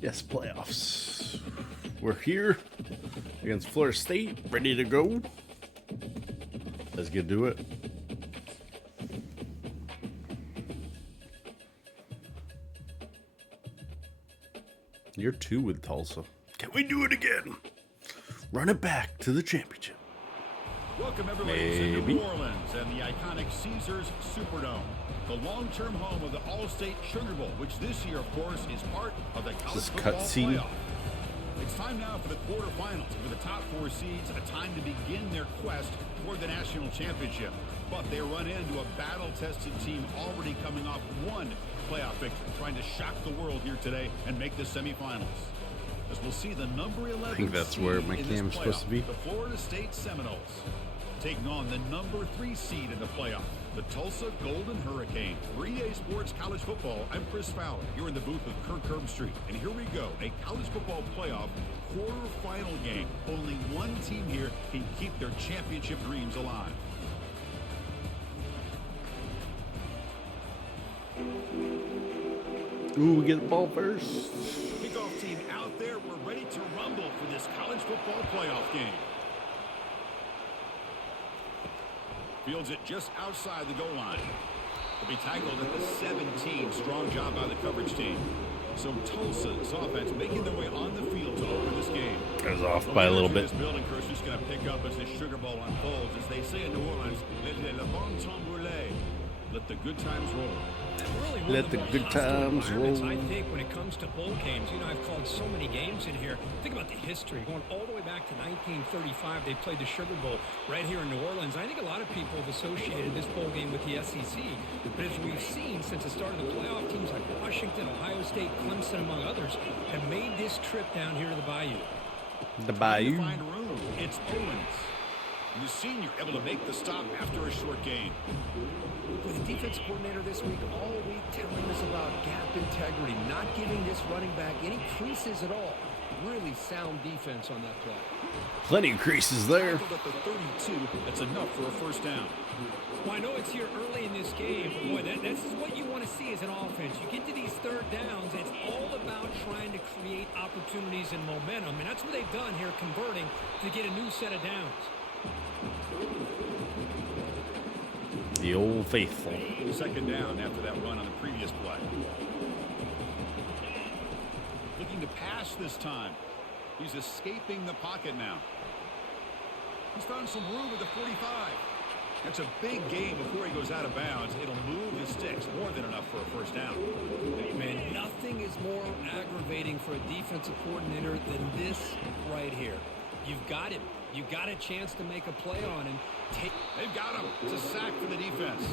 Yes, playoffs. We're here against Florida State, ready to go. Let's get to it. Year 2 with Tulsa. Can we do it again? Run it back to the championship. Welcome everybody to New Orleans and the iconic Caesars Superdome, the long-term home of the All-State Sugar Bowl, which this year, of course, is part of the college football playoff. It's time now for the quarterfinals. For the top 4 seeds, a time to begin their quest toward the national championship. But they run into a battle-tested team already coming off one playoff victory, trying to shock the world here today and make the semifinals. As we'll see the number 11 I think that's where my cam's supposed to be. The Florida State Seminoles taking on the number 3 seed in the playoff, the Tulsa Golden Hurricane. For EA Sports College Football, I'm Chris Fowler, here in the booth with Kirk Herbstreit. And here we go, a college football playoff quarterfinal game. Only one team here can keep their championship dreams alive. Ooh, we get the ball first. Kickoff team out there. We're ready to rumble for this college football playoff game. Fields it just outside the goal line. Will be tackled at the 17. Strong job by the coverage team. So Tulsa's offense making their way on the field to open this game. I was off by a little bit. This building curse is going to pick up as the Sugar Bowl unfolds. As they say in New Orleans, le bon temps brûlé. Let the good times roll. Really Let the good times roll. I think when it comes to bowl games, you know, I've called so many games in here. Think about the history. Going all the way back to 1935, they played the Sugar Bowl right here in New Orleans. I think a lot of people have associated this bowl game with the SEC. But as we've seen since the start of the playoff, teams like Washington, Ohio State, Clemson, among others, have made this trip down here to the Bayou. The Bayou. Find room. It's Owens. The senior able to make the stop after a short gain. With the defense coordinator this week, all week telling us about gap integrity, not giving this running back any creases at all. Really sound defense on that play. Plenty of creases there. At the 32, that's enough for a first down. Well, I know it's here early in this game, but boy, this is what you want to see as an offense. You get to these third downs, it's all about trying to create opportunities and momentum, and that's what they've done here, converting to get a new set of downs. The old faithful. Second down after that run on the previous play. Looking to pass this time. He's escaping the pocket now. He's found some room at the 45. That's a big gain before he goes out of bounds. It'll move the sticks, more than enough for a first down. Man, nothing is more aggravating for a defensive coordinator than this right here. You've got him. You got a chance to make a play on him. They've got him. It's a sack for the defense.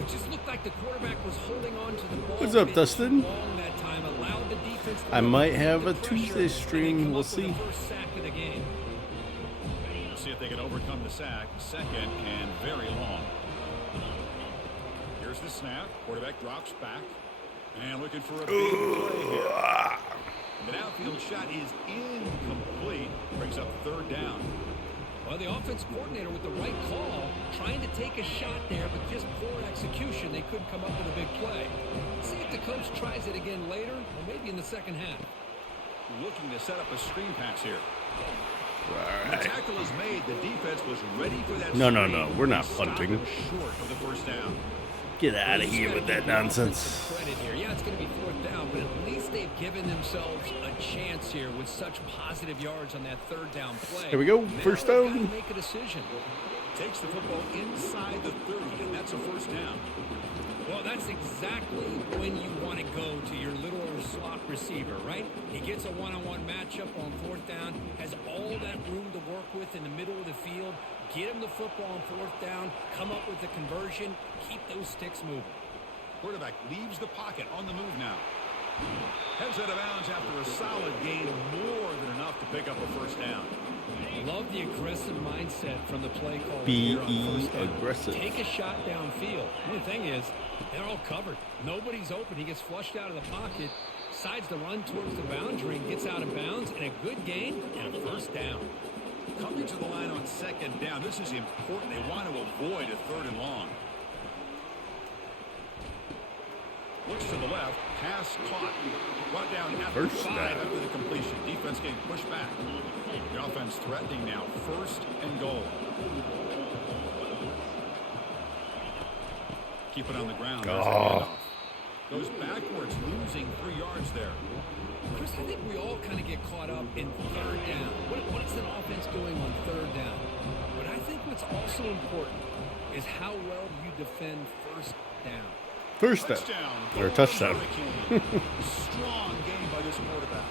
It just looked like the quarterback was holding on to the ball. What's up, Dustin? That time, allowed the defense to I might have a Tuesday stream. We'll see. First sack of the game. We'll see if they can overcome the sack. Second and very long. Here's the snap. Quarterback drops back. And looking for a big play here. The outfield shot is incomplete. Brings up third down. Well, the offense coordinator with the right call, trying to take a shot there, but just poor execution. They couldn't come up with a big play. See if the coach tries it again later, or maybe in the second half. Looking to set up a screen pass here. All right. The tackle is made. The defense was ready for that. No. We're not Stop punting. short of the first down. Get out of here with that nonsense. Yeah, it's going to be fourth down, but at least they've given themselves a chance here with such positive yards on that third down play. Here we go, first down. Make a decision. Takes the football inside the 30, and that's a first down. Well, that's exactly when you want to go to your little slot receiver, right? He gets a one-on-one matchup on fourth down, has all that room to work with in the middle of the field. Get him the football on fourth down, come up with the conversion, keep those sticks moving. Quarterback leaves the pocket on the move now. Heads out of bounds after a solid gain, more than enough to pick up a first down. Love the aggressive mindset from the play call. Be aggressive. Take a shot downfield. The thing is, they're all covered. Nobody's open. He gets flushed out of the pocket, decides to run towards the boundary, and gets out of bounds, and a good gain and a first down. Coming to the line on second down. This is important. They want to avoid a third and long. Looks to the left. Pass caught. Brought down at First 5 down. after the completion. Defense getting pushed back. The offense threatening now. 1st and goal. Keep it on the ground. There's the handoff. Goes backwards, losing 3 yards there. Chris, I think we all kind of get caught up in third down. What is an offense doing on third down? But I think what's also important is how well you defend first down. First down. Or touchdown. Strong game by this quarterback.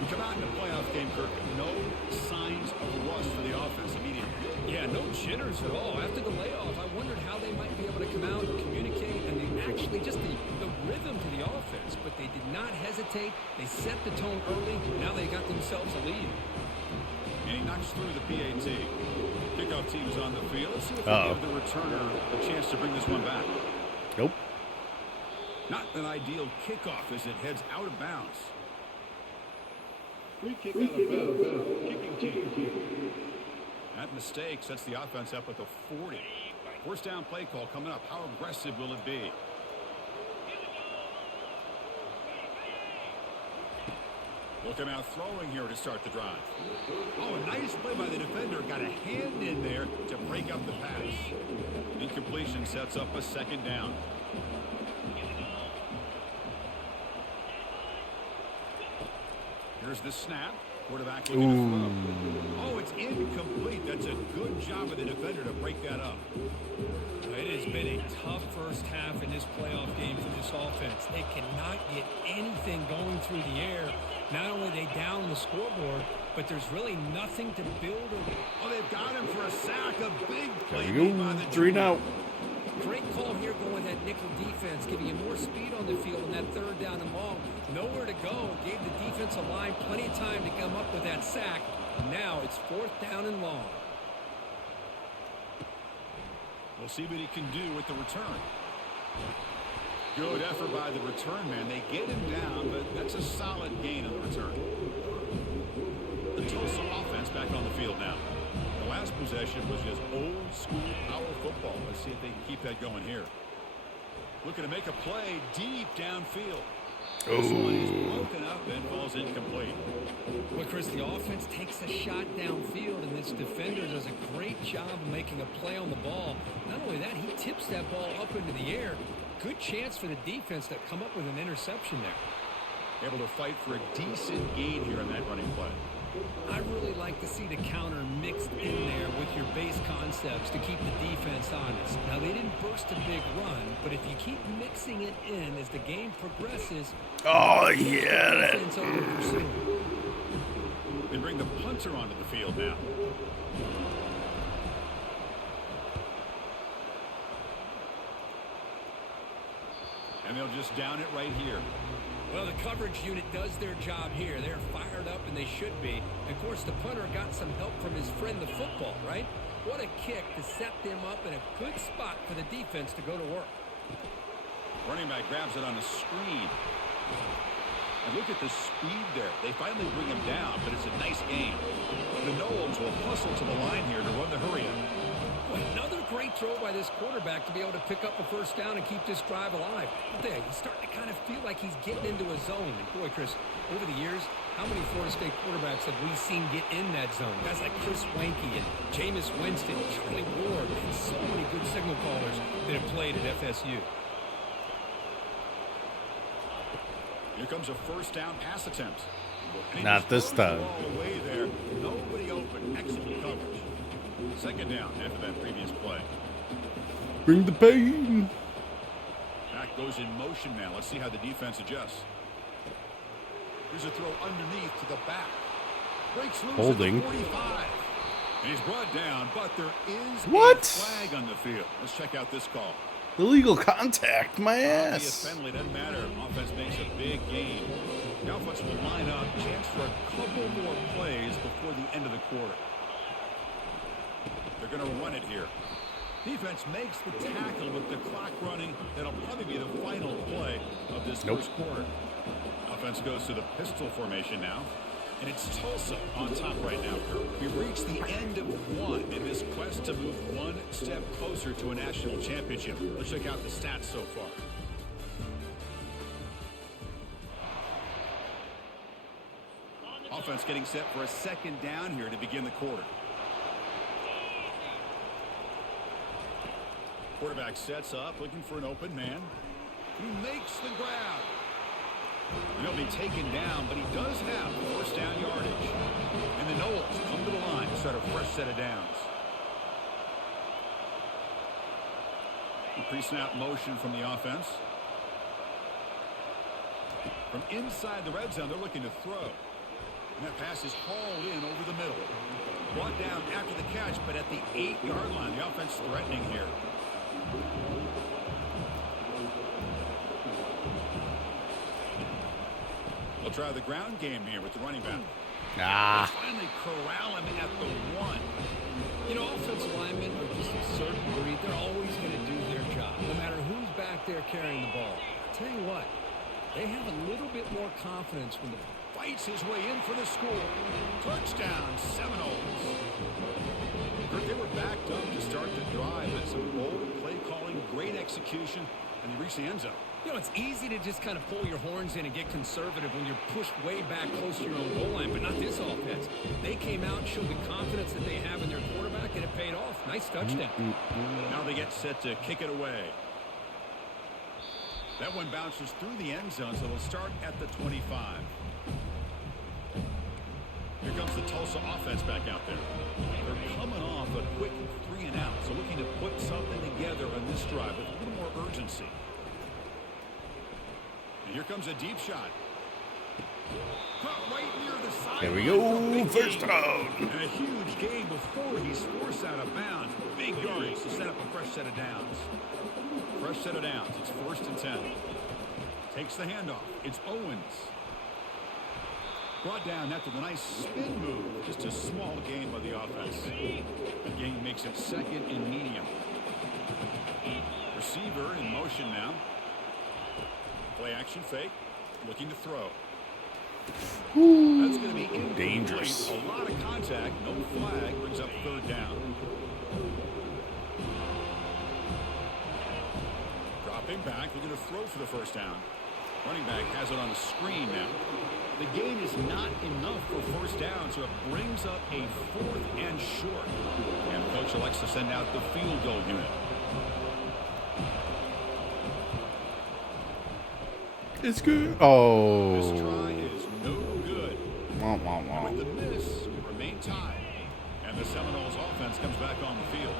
We come out in the playoff game, Kirk. No signs of rust for the offense immediately. Yeah, no jitters at all. After the layoff, I wondered how they might be able to come out and communicate and actually just the rhythm to the offense. But they did not hesitate. They set the tone early. Now they got themselves a lead. And he knocks through the PAT. Kickoff team is on the field. Let's see if we give the returner a chance to bring this one back. Nope. Not an ideal kickoff as it heads out of bounds. Free kick out of bounds. Kicking team. That mistake sets the offense up at the 40. First down play call coming up. How aggressive will it be? We'll come out throwing here to start the drive. Oh, a nice play by the defender. Got a hand in there to break up the pass. Incompletion sets up a 2nd down. Here's the snap. Quarterback looking to throw. Oh, it's incomplete. That's a good job of the defender to break that up. It has been a tough first half in this playoff game for this offense. They cannot get anything going through the air. Not only they down the scoreboard, but there's really nothing to build around. Oh, they've got him for a sack. A big play There you made by go. the 3 and out. Great call here going that nickel defense, giving you more speed on the field on that third down and long. Nowhere to go. Gave the defensive line plenty of time to come up with that sack. Now it's 4th down and long. We'll see what he can do with the return. Good effort by the return man. They get him down, but that's a solid gain on the return. The Tulsa offense back on the field now. The last possession was just old school power football. Let's see if they can keep that going here. Looking to make a play deep downfield. This one is broken up and falls incomplete. Well, Chris, the offense takes a shot downfield, and this defender does a great job of making a play on the ball. Not only that, he tips that ball up into the air. Good chance for the defense to come up with an interception there. Able to fight for a decent gain here in that running play. I really like to see the counter mixed in there with your base concepts to keep the defense honest. Now, they didn't burst a big run, but if you keep mixing it in as the game progresses, Oh, yeah. defense open pursuit. They bring the punter onto the field now. And they'll just down it right here. Well, the coverage unit does their job here. They're fired up, and they should be. Of course, the punter got some help from his friend, the football, right? What a kick to set them up in a good spot for the defense to go to work. Running back grabs it on the screen. And look at the speed there. They finally bring him down, but it's a nice game. The Knowles will hustle to the line here to run the hurry-up. Another great throw by this quarterback to be able to pick up a first down and keep this drive alive. There, he's starting to kind of feel like he's getting into a zone. And boy, Chris, over the years, how many Florida State quarterbacks have we seen get in that zone? Guys like Chris Wanke and Jameis Winston, Charlie Ward, and so many good signal callers that have played at FSU. Here comes a first down pass attempt. Not this time. Away there. Nobody open. Excellent coverage. 2nd down after that previous play. Bring the pain. Back goes in motion now. Let's see how the defense adjusts. Here's a throw underneath to the back. Breaks loose Holding. at the 45. And he's brought down, but there is What? a flag on the field. Let's check out this call. Illegal contact. My Obvious ass. penalty, doesn't matter. Offense makes a big gain. The offense will line up. Chance for a couple more plays before the end of the quarter. They're going to run it here. Defense makes the tackle with the clock running. That'll probably be the final play of this first quarter. Offense goes to the pistol formation now. And it's Tulsa on top right now. We've reached the end of one in this quest to move one step closer to a national championship. Let's check out the stats so far. Offense getting set for a second down here to begin the quarter. Quarterback sets up, looking for an open man. He makes the grab. He'll be taken down, but he does have first down yardage. And the Knowles come to the line to start a fresh set of downs. Pre-snap motion from the offense. From inside the red zone, they're looking to throw. And that pass is hauled in over the middle. Brought down after the catch, but at the 8-yard line. The offense threatening here. They'll try the ground game here with the running back. They finally corral him at the 1. You know, offensive linemen are just a certain breed. They're always going to do their job, no matter who's back there carrying the ball. I'll tell you what, they have a little bit more confidence when the Fights his way in for the score. Touchdown, Seminoles. They were backed up to start the drive, but some bold play calling, great execution, and they reached the end zone. You know, it's easy to just kind of pull your horns in and get conservative when you're pushed way back close to your own goal line, but not this offense. They came out and showed the confidence that they have in their quarterback, and it paid off. Nice touchdown. Now they get set to kick it away. That one bounces through the end zone, so they'll start at the 25. Here comes the Tulsa offense back out there. They're coming off a quick 3-and-out, so looking to put something together on this drive with a little more urgency. And here comes a deep shot. Right near the side. There we go. First down. And a huge gain before he's forced out of bounds. Big yards to set up a fresh set of downs. Fresh set of downs. It's 1st and 10. Takes the handoff. It's Owens. Brought down after the nice spin move. Just a small gain by the offense. The gain makes it 2nd and medium. Receiver in motion now. Play action fake. Looking to throw. That's going to be dangerous. A lot of contact. No flag. Brings up 3rd down. Dropping back. Looking to throw for the first down. Running back has it on the screen now. The gain is not enough for first down, so it brings up a 4th and short. And the coach elects to send out the field goal unit. It's good. Oh. This try is no good. Wah, wah, wah. With the miss, we remain tied. And the Seminoles offense comes back on the field.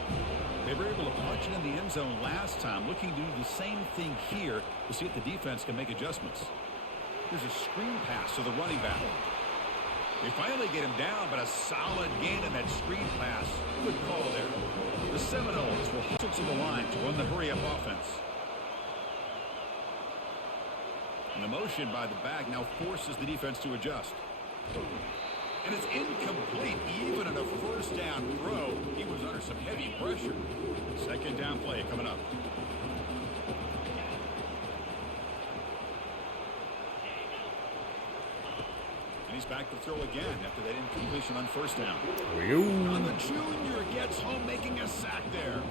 They were able to punch it in the end zone last time, looking to do the same thing here to see if the defense can make adjustments. Here's a screen pass to the running back. They finally get him down, but a solid gain in that screen pass. Good call there. The Seminoles will hustle to the line to run the hurry-up offense. And the motion by the back now forces the defense to adjust. And it's incomplete. Even on a first down throw, he was under some heavy pressure. 2nd down play coming up. And he's back to throw again after that incompletion on first down. And the junior gets home, making a sack there.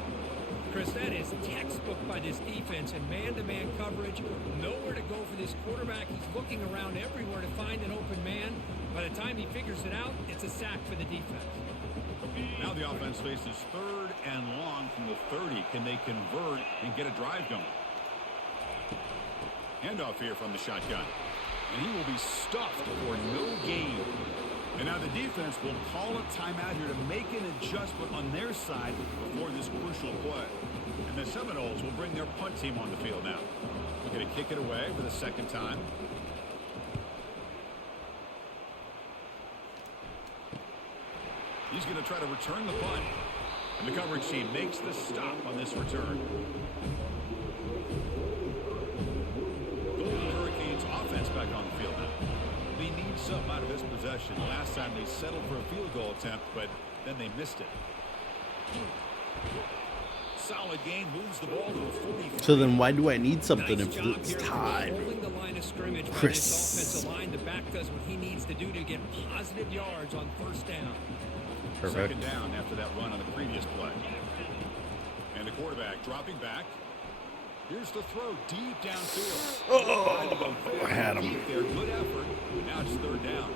Chris, that is textbook by this defense and man-to-man coverage. Nowhere to go for this quarterback. He's looking around everywhere to find an open man. By the time he figures it out, it's a sack for the defense. Now the offense faces 3rd and long from the 30. Can they convert and get a drive going? Handoff here from the shotgun. And he will be stuffed for no gain. And now the defense will call a timeout here to make an adjustment on their side before this crucial play. And the Seminoles will bring their punt team on the field now. We're going to kick it away for the 2nd time. He's going to try to return the punt. And the coverage team makes the stop on this return. Golden Hurricanes offense back on the field now. They need something out of this possession. Last time they settled for a field goal attempt, but then they missed it. Solid gain, moves the ball to a 43. So then why do I need something if it's tied? Holding the line of scrimmage by Chris. this offensive line. The back does what he needs to do to get positive yards on first down. Perfect. 2nd down after that run on the previous play. And the quarterback dropping back. Here's the throw deep downfield. Oh, I had him. There, good effort. Now it's 3rd down.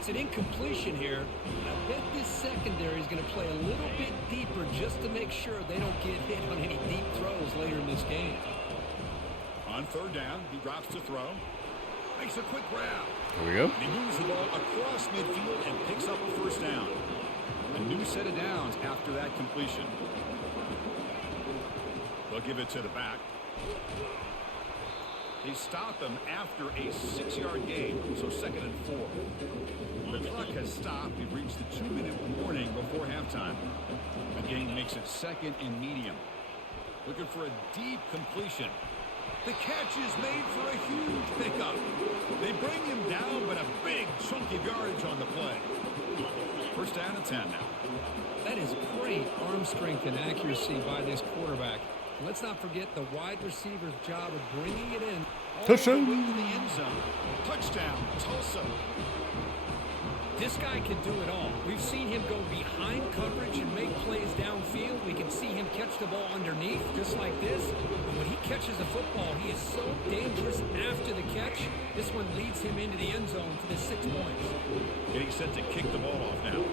it's an incompletion here. I bet this secondary is going to play a little bit deeper just to make sure they don't get hit on any deep throws later in this game. On third down, he drops to throw. Makes a quick grab. There we go. And he moves the ball across midfield and picks up a first down. A new set of downs after that completion. They'll give it to the back. They stop him after a 6-yard gain, so 2nd and 4. The clock has stopped. We've reached the 2-minute warning before halftime. The game makes it 2nd and medium. Looking for a deep completion. The catch is made for a huge pickup. They bring him down, but a big chunk of yardage on the play. First down and 10 now. That is great arm strength and accuracy by this quarterback. Let's not forget the wide receiver's job of bringing it in. Touchdown. All the way to the end zone. Touchdown, Tulsa. This guy can do it all. We've seen him go behind coverage and make plays downfield. We can see him catch the ball underneath, just like this. And when he catches the football, he is so dangerous after the catch. This one leads him into the end zone for the 6 points. Getting set to kick the ball off now.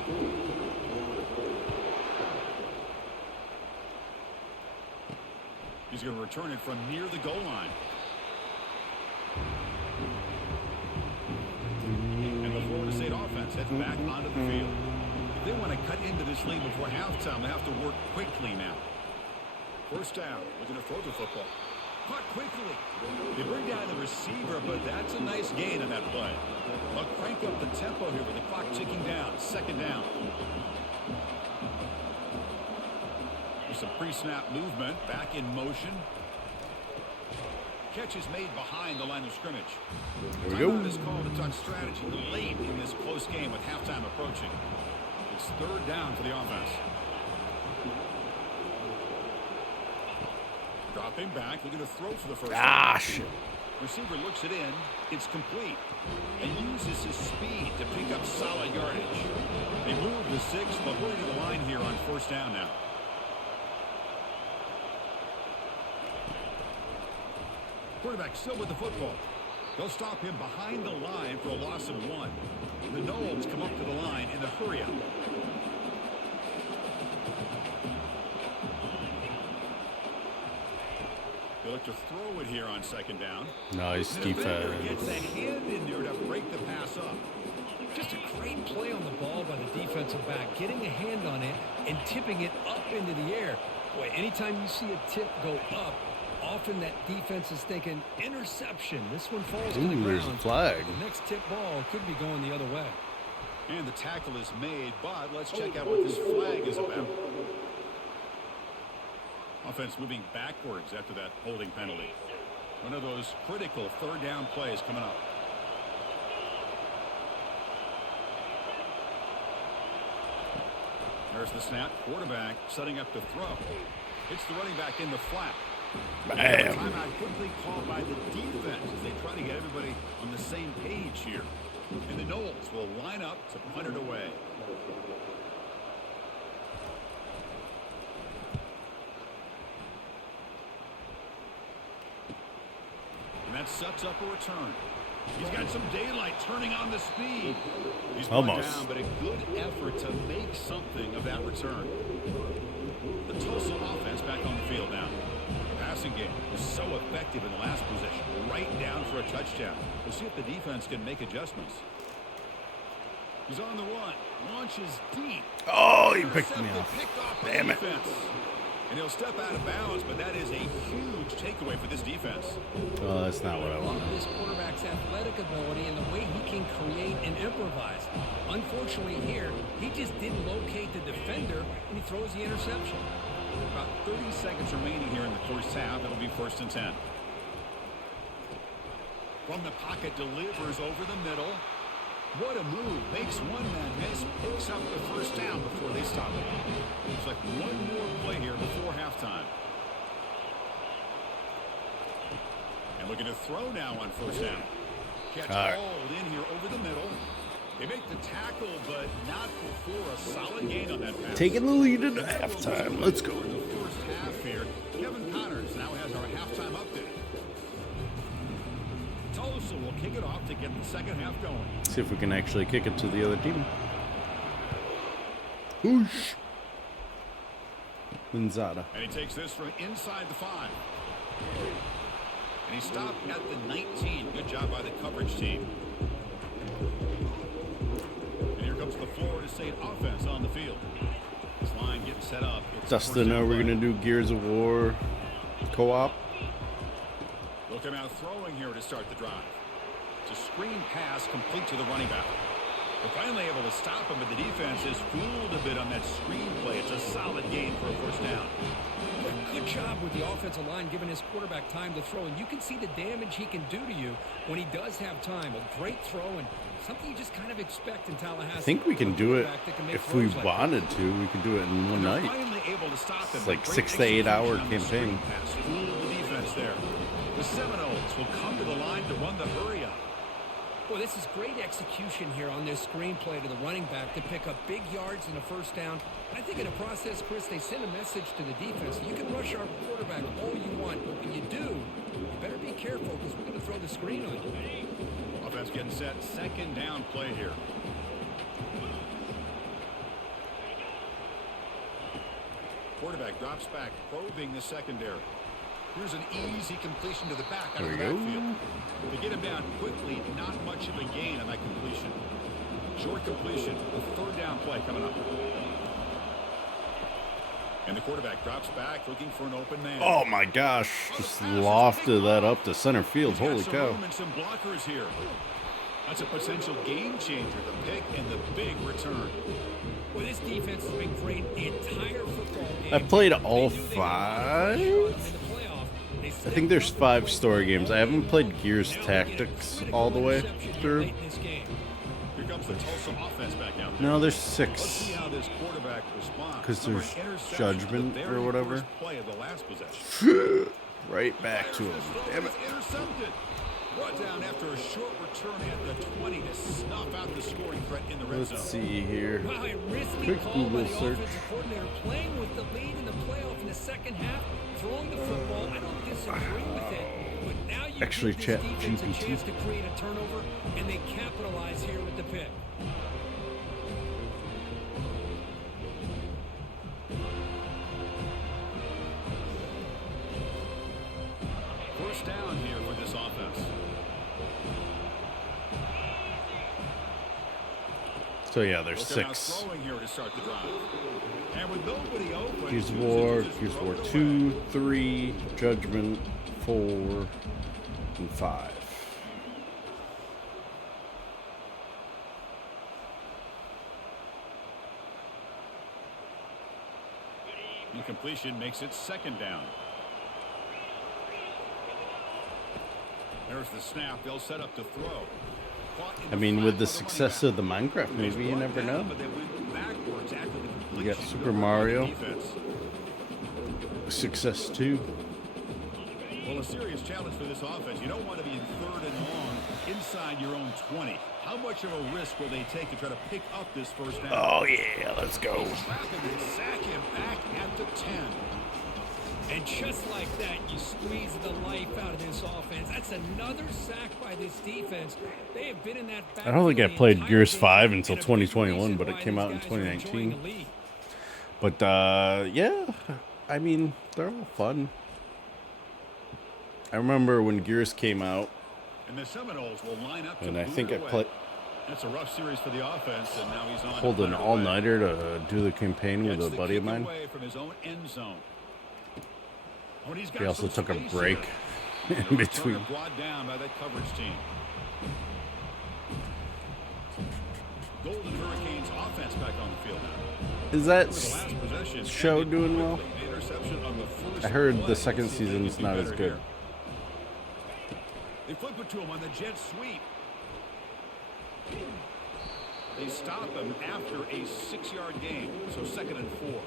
He's going to return it from near the goal line. And the Florida State offense heads back onto the field. If they want to cut into this lead before halftime, they have to work quickly now. First down. Looking to throw the football. Caught quickly. They bring down the receiver, but that's a nice gain on that play. They'll crank up the tempo here with the clock ticking down. 2nd down. Some pre-snap movement, back in motion. Catch is made behind the line of scrimmage. There we go. Timeout is called to talk strategy late in this close game with halftime approaching. It's 3rd down for the offense. Dropping back, looking to throw for the first Ah, down. shit. Receiver looks it in. It's complete. And uses his speed to pick up solid yardage. They move the 6, but hurry to the line here on 1st down now. Quarterback still with the football. They'll stop him behind the line for a loss of 1. The Knowles come up to the line in the hurry out. They look to throw it here on 2nd down. Nice The defender defense. gets a hand in there to break the pass up. Just a great play on the ball by the defensive back, getting a hand on it and tipping it up into the air. Boy, anytime you see a tip go up, often that defense is thinking interception. This one falls to the Ooh, there's a ground. flag. The next tip ball could be going the other way. And the tackle is made, but let's check out what this flag is about. Offense moving backwards after that holding penalty. One of those critical 3rd down plays coming up. There's the snap. Quarterback setting up to throw. It's the running back in the flat. Bam. Timeout quickly called by the defense as they try to get everybody on the same page here. And the Knowles will line up to punt it away. And that sets up a return. He's got some daylight turning on the speed. He's brought Almost. down, but a good effort to make something of that return. The Tulsa offense back on the field now. Passing game was so effective in the last possession, right down for a touchdown. We'll see if the defense can make adjustments. He's on the run, launches deep. Oh, he picked me Intercepted, off. picked off by Damn it. defense. And he'll step out of bounds, but that is a huge takeaway for this defense. Oh, that's not what I Love wanted. this quarterback's athletic ability and the way he can create and improvise. Unfortunately here, he just didn't locate the defender and he throws the interception. About 30 seconds remaining here in the first half. It'll be 1st and 10. From the pocket, delivers over the middle. What a move. Makes one man miss. Picks up the first down before they stop it. Looks like one more play here before halftime. And looking to throw now on 1st down. Catch hauled in here over the middle. They make the tackle, but not before a solid gain on that pass. Taking the lead at halftime. Let's go. In the first half here, Kevin Connors now has our halftime update. Tulsa Tulsa will kick it off to get the second half going. See if we can actually kick it to the other team. Whoosh. Linzada. And he takes this from inside the 5. And he stopped at the 19. Good job by the coverage team. And here comes the Florida State offense on the field. This line getting set up. It's Dustin, are we going to do Gears of War co-op? Look him out throwing here to start the drive. It's a screen pass complete to the running back. They're finally able to stop him, but the defense is fooled a bit on that screen play. It's a solid gain for a first down. Good job with the offensive line giving his quarterback time to throw, and you can see the damage he can do to you when he does have time. A great throw and something you just kind of expect in Tallahassee. I think we can do it if we wanted to. We could do it in one night. It's like 6 to 8 hour campaign. Fooled the defense there. The Seminoles will come to the line to run the hurry up. Boy, this is great execution here on this screenplay to the running back to pick up big yards and a first down. I think in the process, Chris, they send a message to the defense. You can rush our quarterback all you want, but when you do, you better be careful because we're going to throw the screen on you. Offense getting set. Second down play here. Quarterback drops back, probing the secondary. Here's an easy completion to the back out of the backfield. To get him down quickly, not much of a gain on that completion. Short completion, a third down play coming up. And the quarterback drops back, looking for an open man. Oh my gosh, just lofted that up to center field. Holy cow. Room and some blockers here. That's a potential game changer, the pick and the big return. Well, this defense has been great the entire football game. I played all 5. I think there's 5 story games. I haven't played Gears Tactics all the way through. Here comes the Tulsa offense back out. No, there's Let's see 6. how this quarterback responds. Because there's Judgment The or very whatever. first play of the last possession. Right back to him. Damn it. It's intercepted. Brought down after a short return at the 20 to snuff out the scoring threat in the red zone. Let's see here. Wow, a risky Quick call Google by the search. offensive coordinator, playing with the lead in the playoff in the second half, throwing the football. I don't disagree with it, but now you Actually, give chat this defense a GPT. chance to create a turnover, and they capitalize here with the pick. First down here for this offense. So yeah, there's Looking out 6. throwing here to start the drive. And with nobody open, Gears of chooses War, to just Gears of throw War it away. 2, 3, Judgment, 4, and 5. Incompletion makes it second down. There's the snap. They'll set up to throw. Caught in I mean, with the flat by success running of the Minecraft back. movie, you Brought never down, know. But they went backwards after the You got completion. Super Good work by the Mario. defense. Success 2. Well, a serious challenge for this offense. You don't want to be in third and long inside your own 20. How much of a risk will they take to try to pick up this first down? Oh yeah, let's go. Trap him and sack him back at the 10. And just like that, you squeeze the life out of this offense. That's another sack by this defense. They have been in that I don't think I played backfield Gears the 5 entire until game, and a big 2021, reason but it why came these out in guys are enjoying 2019. the lead. But yeah, I mean, they're all fun. I remember when Gears came out, And the Seminoles will line up to and I boot think I it away. played That's a rough series for the offense, and now he's on. pulled to an put it away. all-nighter to do the campaign with Gets a the buddy of kick mine. away from his own end zone. Oh, and he's got He also some took a space break here. in between. Turner brought down by that coverage team. Golden Hurricanes offense back on the field now. Is that With the last possession, show ended doing well? quickly. The interception on the first I heard play. the second Let's see if they season's can do not as better good. here. They flip it to him on the jet sweep. They stop him after a 6-yard gain, so 2nd and 4.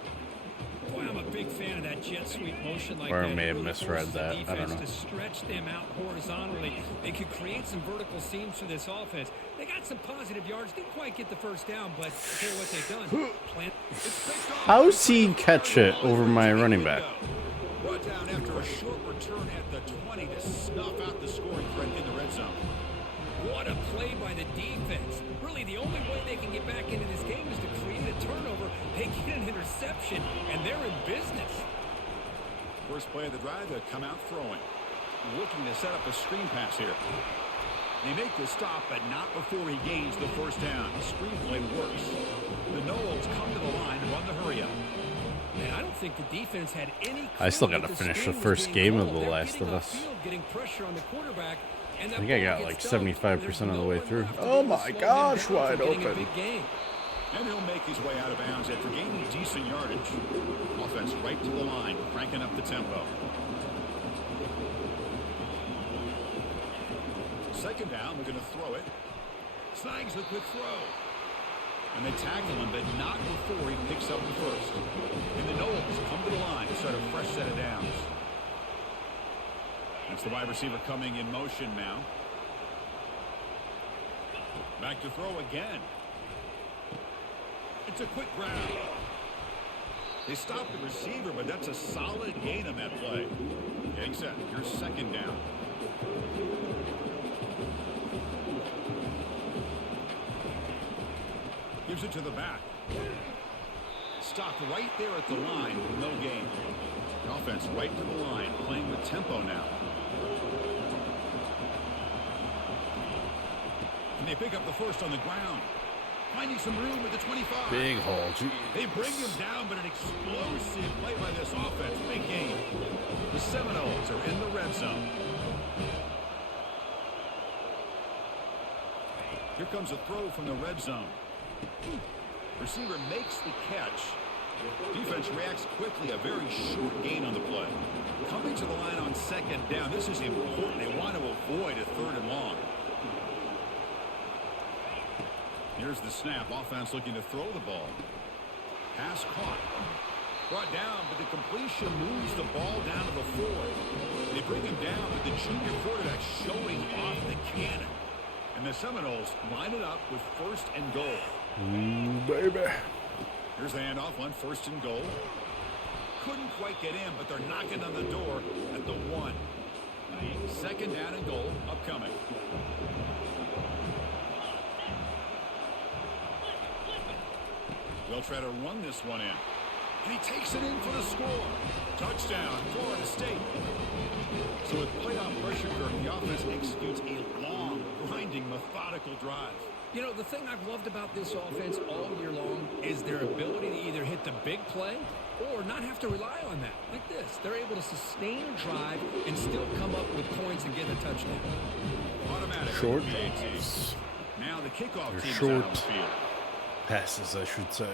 Boy, I'm a big fan of that jet sweep motion like Or I that. may It have really misread forces the that. I don't defense know. to stretch them out horizontally. They could create some vertical seams for this offense. They got some positive yards. Didn't quite get the first down, but here's what they've done. It's picked off. How's he catch it over my running back? Brought down after a short return at the 20 to snuff out the scoring threat in the red zone. What a play by the defense. Really, the only way they can get back into this game is to create a turnover. They get an interception, and they're in business. First play of the drive, to come out throwing. Looking to set up a screen pass here. They make the stop, but not before he gains the first down. Screen play works. The Knowles come to the line, run the hurry up. Man, I don't think the defense had any. I still got to finish the first game of The Last of Us. Getting pressure on the quarterback, and I think I got like 75% of the way through. Oh my gosh, wide open. And he'll make his way out of bounds after gaining decent yardage. Offense right to the line, cranking up the tempo. Second down, they're going to throw it. Snags the quick throw. And they tackle him, but not before he picks up the first. And the Knowles come to the line to start a fresh set of downs. That's the wide receiver coming in motion now. Back to throw again. It's a quick grab. They stop the receiver, but that's a solid gain on that play. Getting set. Here's second down. Gives it to the back. Stopped right there at the line. No gain. The offense right to the line. Playing with tempo now. And they pick up the first on the ground. Finding some room at the 25. Big hole. Jeez. They bring him down, but an explosive play by this offense. Big game. The Seminoles are in the red zone. Here comes a throw from the red zone. Receiver makes the catch. Defense reacts quickly. A very short gain on the play. Coming to the line on second down. This is important. They want to avoid a third and long. Here's the snap. Offense looking to throw the ball. Pass caught. Brought down, but the completion moves the ball down to the 4. They bring him down, but the junior quarterback showing off the cannon. And the Seminoles line it up with first and goal. Baby. Here's the handoff on first and goal. Couldn't quite get in, but they're knocking on the door at the 1. Second down and goal upcoming. They'll try to run this one in. And he takes it in for the score. Touchdown, Florida State. So with playoff pressure, the offense executes a long, grinding, methodical drive. You know, the thing I've loved about this offense all year long is their ability to either hit the big play or not have to rely on that. Like this. They're able to sustain a drive and still come up with points and get a touchdown. Automatic. Short. Now the kickoff team short is out on the field. Passes, I should say.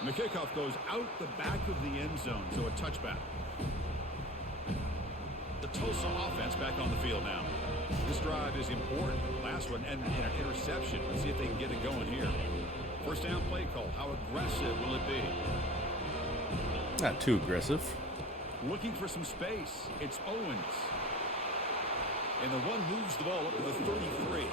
And the kickoff goes out the back of the end zone, so a touchback. The Tulsa offense back on the field now. This drive is important. Last one ended in an interception. Let's see if they can get it going here. First down play call. How aggressive will it be? Not too aggressive. Looking for some space. It's Owens. And the one moves the ball up to the 33.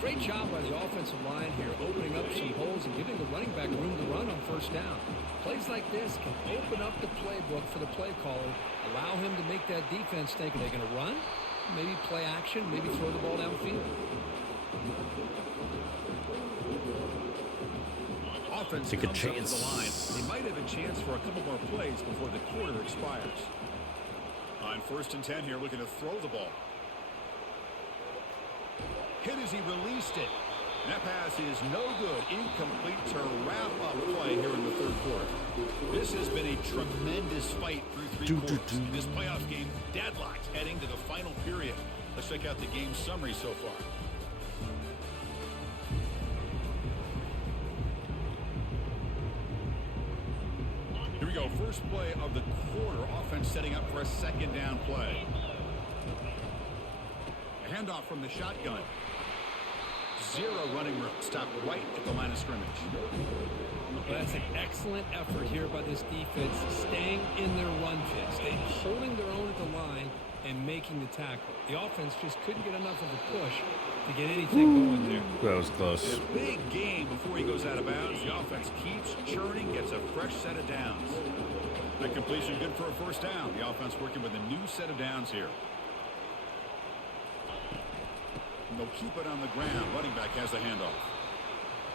Great job by the offensive line here, opening up some holes and giving the running back room to run on first down. Plays like this can open up the playbook for the play caller, allow him to make that defense think, are they going to run? Maybe play action, maybe throw the ball downfield. Offense take a comes up to chance. the line. They might have a chance for a couple more plays before the quarter expires. On first and 10 here, looking to throw the ball. Hit as he released it. And that pass is no good. Incomplete to wrap up play here in the third quarter. This has been a tremendous fight through three quarters. This playoff game deadlocked heading to the final period. Let's check out the game summary so far. Here we go. First play of the quarter. Offense setting up for a second down play. A handoff from the shotgun. Zero running room. Stop right at the line of scrimmage. Well, that's an excellent effort here by this defense, staying in their run fit, staying holding their own at the line and making the tackle. The offense just couldn't get enough of a push to get anything going there. That was close. A big game before he goes out of bounds. The offense keeps churning, gets a fresh set of downs. That completion good for a first down. The offense working with a new set of downs here. And they'll keep it on the ground. Running back has the handoff.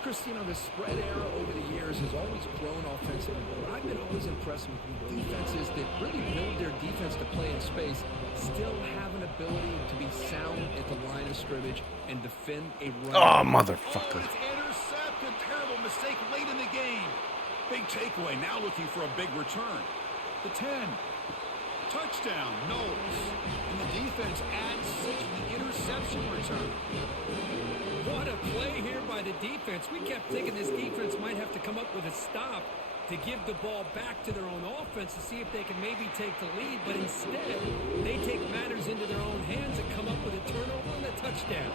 Chris, you know, the spread era over the years has always grown offensively. But I've been always impressed with defenses that really build their defense to play in space, still have an ability to be sound at the line of scrimmage and defend a run. Oh, motherfucker. It's intercepted. Terrible mistake late in the game. Big takeaway. Now looking for a big return. The 10. Touchdown. Knowles. And the defense adds 6 to the interception return. What a play here by the defense. We kept thinking this defense might have to come up with a stop to give the ball back to their own offense to see if they can maybe take the lead. But instead, they take matters into their own hands and come up with a turnover and a touchdown.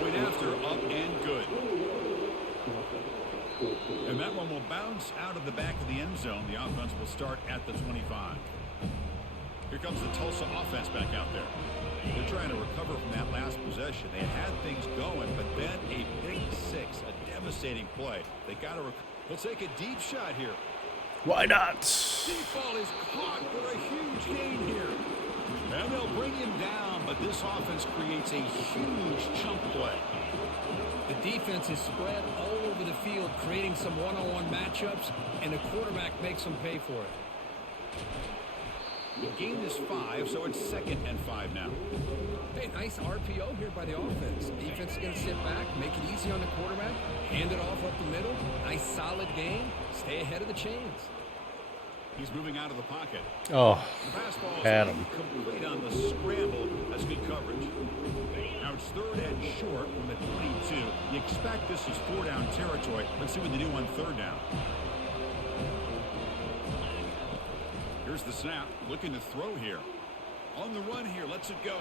Point after, up and good. And that one will bounce out of the back of the end zone. The offense will start at the 25. Here comes the Tulsa offense back out there. They're trying to recover from that last possession. They had things going, but then a big 6, a devastating play. They got to They'll take a deep shot here. Why not? Deep ball is caught for a huge gain here. And they'll bring him down, but this offense creates a huge chunk play. The defense is spread all over the field, creating some one-on-one matchups, and the quarterback makes them pay for it. The gain is 5, so it's 2nd and 5 now. Hey, nice RPO here by the offense. Defense is going to sit back, make it easy on the quarterback, hand it off up the middle. Nice solid game. Stay ahead of the chains. He's moving out of the pocket. Oh, The pass ball had is him. complete on the scramble. That's good coverage. Now it's 3rd and short from the 22. You expect this is 4-down territory. Let's see what they do on 3rd down. Here's the snap. Looking to throw here. On the run here. Lets it go.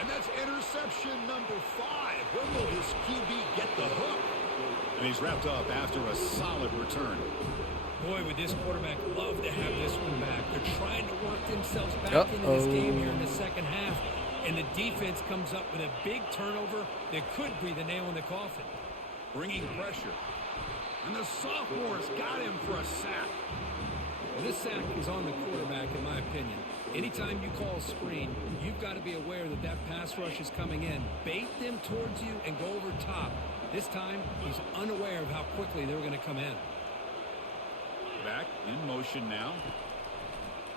And that's interception number 5. When will this QB get the hook? And he's wrapped up after a solid return. Boy, would this quarterback love to have this one back. They're trying to work themselves back into this game here in the second half. And the defense comes up with a big turnover that could be the nail in the coffin. Bringing pressure. And the sophomore's got him for a sack. Well, this sack is on the quarterback, in my opinion. Anytime you call a screen, you've got to be aware that that pass rush is coming in. Bait them towards you and go over top. This time, he's unaware of how quickly they're going to come in. Back in motion now.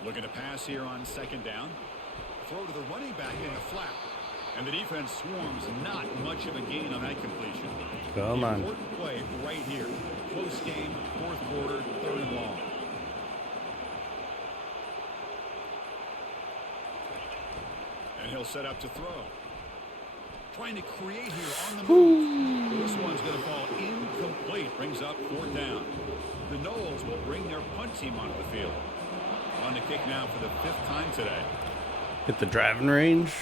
Looking to pass here on 2nd down. Throw to the running back in the flat. And the defense swarms. Not much of a gain on that completion. Come on. Important play right here. Close game, 4th quarter, 3rd and long. And he'll set up to throw. Trying to create here on the move. This one's going to fall incomplete. Brings up 4th down. The Knowles will bring their punt team onto the field. On the kick now for the 5th time today. Hit the driving range.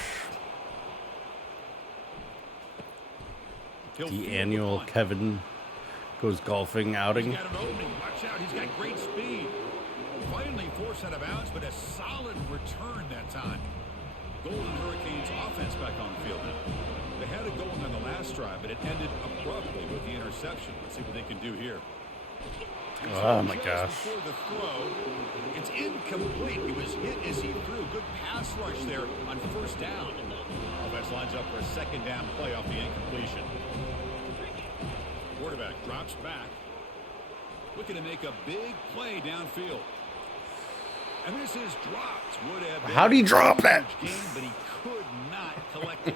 The annual Kevin goes golfing outing. He's got an opening. Watch out. He's got great speed. Finally forced out of bounds, but a solid return that time. Golden Hurricanes offense back on the field now. They had it going on the last drive, but it ended abruptly with the interception. Let's see what they can do here. Oh my gosh. Before the throw, it's incomplete. He was hit as he threw. Good pass rush there on 1st down. Offense lines up for a 2nd down play off the incompletion. Quarterback drops back. Looking to make a big play downfield. And this is dropped. Would have been How'd he drop it? game, but he could not collect it.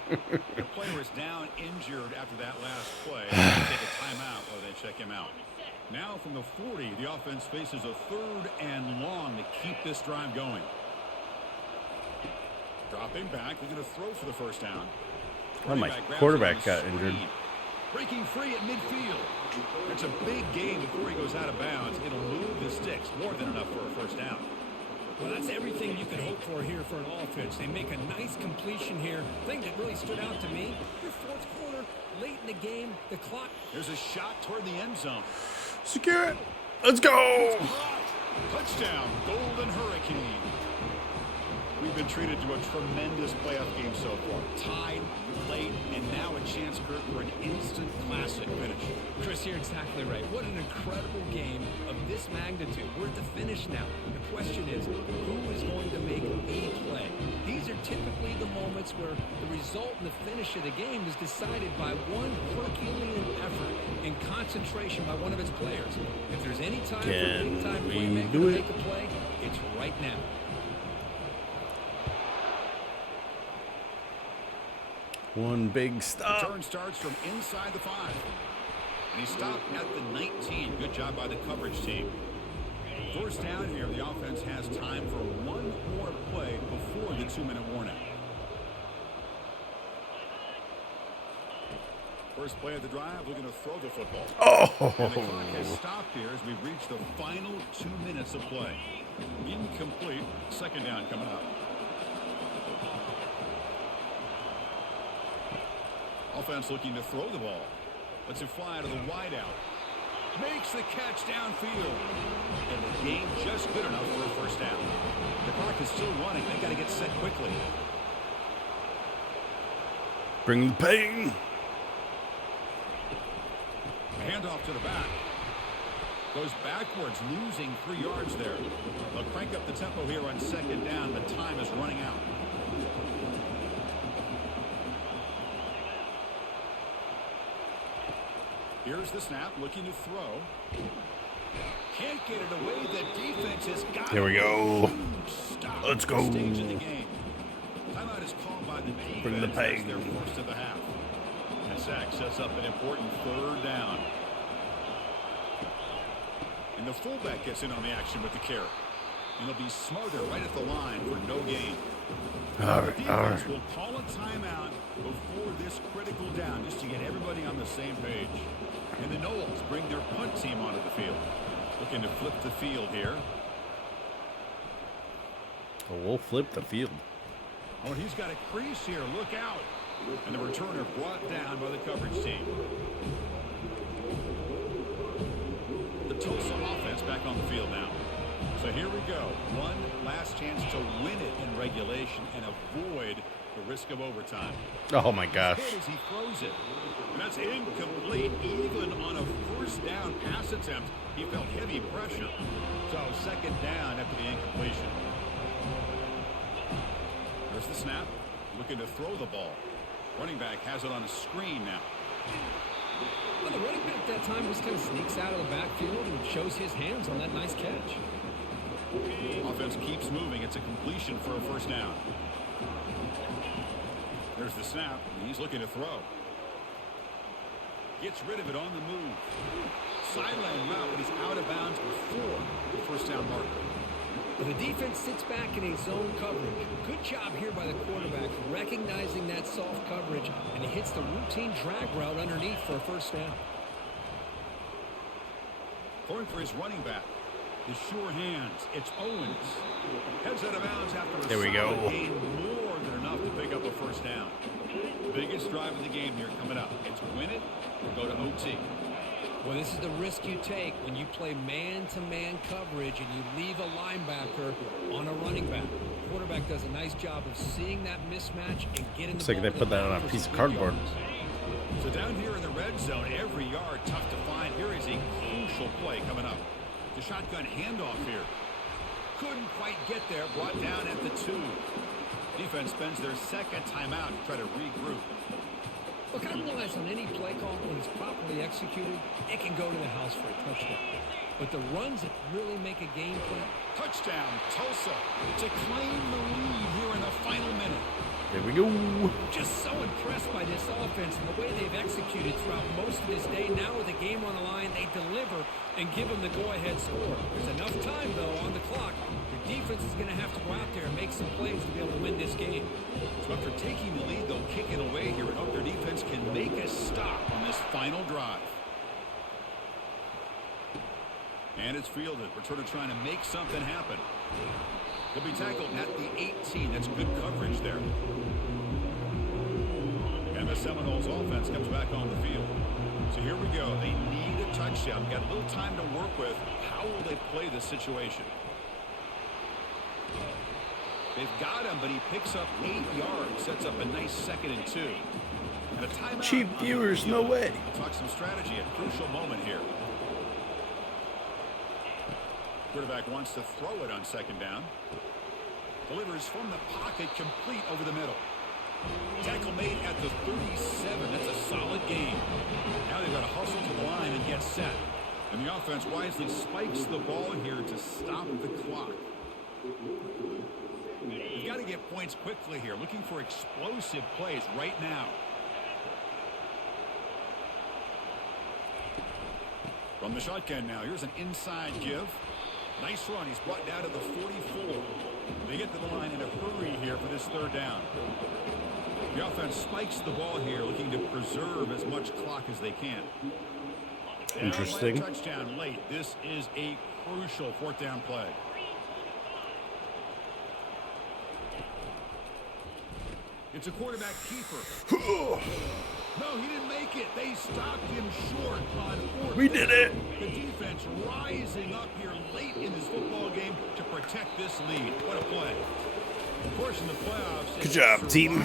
The player is down injured after that last play. They take a timeout while they check him out. Now from the 40, the offense faces a 3rd and long to keep this drive going. Dropping back, looking to throw for the 1st down. Oh, my Running back grabs quarterback it on got the injured. screen. Breaking free at midfield. It's a big game before he goes out of bounds. It'll move the sticks. More than enough for a 1st down. Well, that's everything you can hope for here for an offense. They make a nice completion here. Thing that really stood out to me, your 4th quarter, late in the game, the clock. There's a shot toward the end zone. Secure it. Let's go. Touchdown, Golden Hurricane. We've been treated to a tremendous playoff game so far. Tied, late, and now a chance, Kurt, for an instant classic finish. Chris, you're exactly right. What an incredible game of this magnitude. We're at the finish now. The question is, who is going to make the play? These These are typically the moments where the result and the finish of the game is decided by one Herculean effort and concentration by one of its players. If there's any time for a big-time playmaker to make a play, it's right now. One big stop. The turn starts from inside the 5. And he stopped at the 19. Good job by the coverage team. First down here, the offense has time for one more play before the 2-minute warning. First play of the drive, looking to throw the football. And the clock has stopped here as we've reached the final 2 minutes of play. Incomplete. Second down coming up. Offense looking to throw the ball. Lets it fly to the wideout. Makes the catch downfield. And the game just good enough for a first down. The clock is still running. They got to get set quickly. Bring the pain. Handoff to the back. Goes backwards, losing 3 yards there. They'll crank up the tempo here on second down. The time is running out. Here's the snap, looking to throw. Can't get it away. The defense has got it. Here we go. Stop. Let's go. Stage in the game. Timeout is called by the defense. Bring the pain. As their first of the half. And sack sets up an important third down. And the fullback gets in on the action with the carry. And they'll be smarter right at the line for no gain. All The right. defense will call a timeout before this critical down just to get everybody on the same page. And the Knowles bring their punt team onto the field. Looking to flip the field here. Oh, we'll flip the field. Oh, and he's got a crease here. Look out. And the returner brought down by the coverage team. The Tulsa offense back on the field now. So here we go. One last chance to win it in regulation and avoid the risk of overtime. Oh my gosh. As he throws it. And that's incomplete. Even on a first down pass attempt, he felt heavy pressure. So second down after the incompletion. There's the snap. Looking to throw the ball. Running back has it on a screen now. Well, the running back that time just kind of sneaks out of the backfield and shows his hands on that nice catch. Offense keeps moving. It's a completion for a first down. There's the snap. He's looking to throw. Gets rid of it on the move. Sideline route, but he's out of bounds before the first down marker. The defense sits back in a zone coverage. Good job here by the quarterback, recognizing that soft coverage, and he hits the routine drag route underneath for a first down. Going for his running back. His sure hands. It's Owens. Heads out of bounds after a There we go. gain more than enough to pick up a first down. Biggest drive of the game here coming up. It's win it or go to OT. Well, this is the risk you take when you play man-to-man coverage and you leave a linebacker on a running back. The quarterback does a nice job of seeing that mismatch and getting Looks the like ball they put that on a for piece some of big cardboard. yards. So down here in the red zone, every yard tough to find. Here is a crucial play coming up. The shotgun handoff here. Couldn't quite get there. Brought down at the 2. Defense spends their second timeout to try to regroup. Look, I realize on any play call, when it's properly executed, it can go to the house for a touchdown. But the runs that really make a game plan. Touchdown, Tulsa, to claim the lead here in the final minute. There we go. Just so impressed by this offense and the way they've executed throughout most of this day. Now with the game on the line, they deliver and give them the go-ahead score. There's enough time, though, on the clock. Your defense is going to have to go out there and make some plays to be able to win this game. So after taking the lead, they'll kick it away here and hope their defense can make a stop on this final drive. And it's fielded. Returner trying to make something happen. He'll be tackled at the 18. That's good coverage there. And the Seminoles offense comes back on the field. So here we go. They need a touchdown. Got a little time to work with. How will they play this situation? They've got him, but he picks up 8 yards. Sets up a nice 2nd and 2. And a timeout. Cheap viewers, no way. Talk some strategy. A crucial moment here. Quarterback wants to throw it on second down. Delivers from the pocket, complete over the middle. Tackle made at the 37. That's a solid gain. Now they've got to hustle to the line and get set. And the offense wisely spikes the ball here to stop the clock. You've got to get points quickly here. Looking for explosive plays right now. From the shotgun now, here's an inside give. Nice run. He's brought down to the 44. They get to the line in a hurry here for this third down. The offense spikes the ball here, looking to preserve as much clock as they can. Interesting. Touchdown late. This is a crucial fourth down play. It's a quarterback keeper. No, he didn't make it. They stopped him short on fourth. We did it. The defense rising up here late in this football game to protect this lead. What a play. Of course, in the playoffs, Good job, team.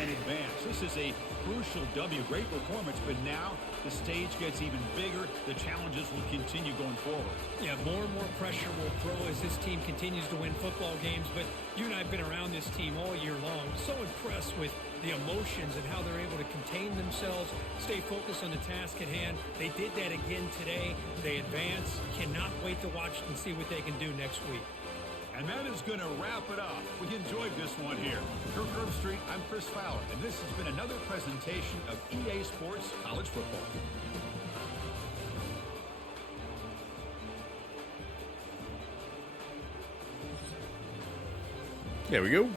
And advance. This is a crucial W. Great performance, but now the stage gets even bigger. The challenges will continue going forward. Yeah, more and more pressure will grow as this team continues to win football games. But you and I have been around this team all year long. So impressed with the emotions and how they're able to contain themselves, stay focused on the task at hand. They did that again today. They advance. Cannot wait to watch and see what they can do next week. And that is going to wrap it up. We enjoyed this one here. For Curb Street, I'm Chris Fowler, and this has been another presentation of EA Sports College Football. There we go.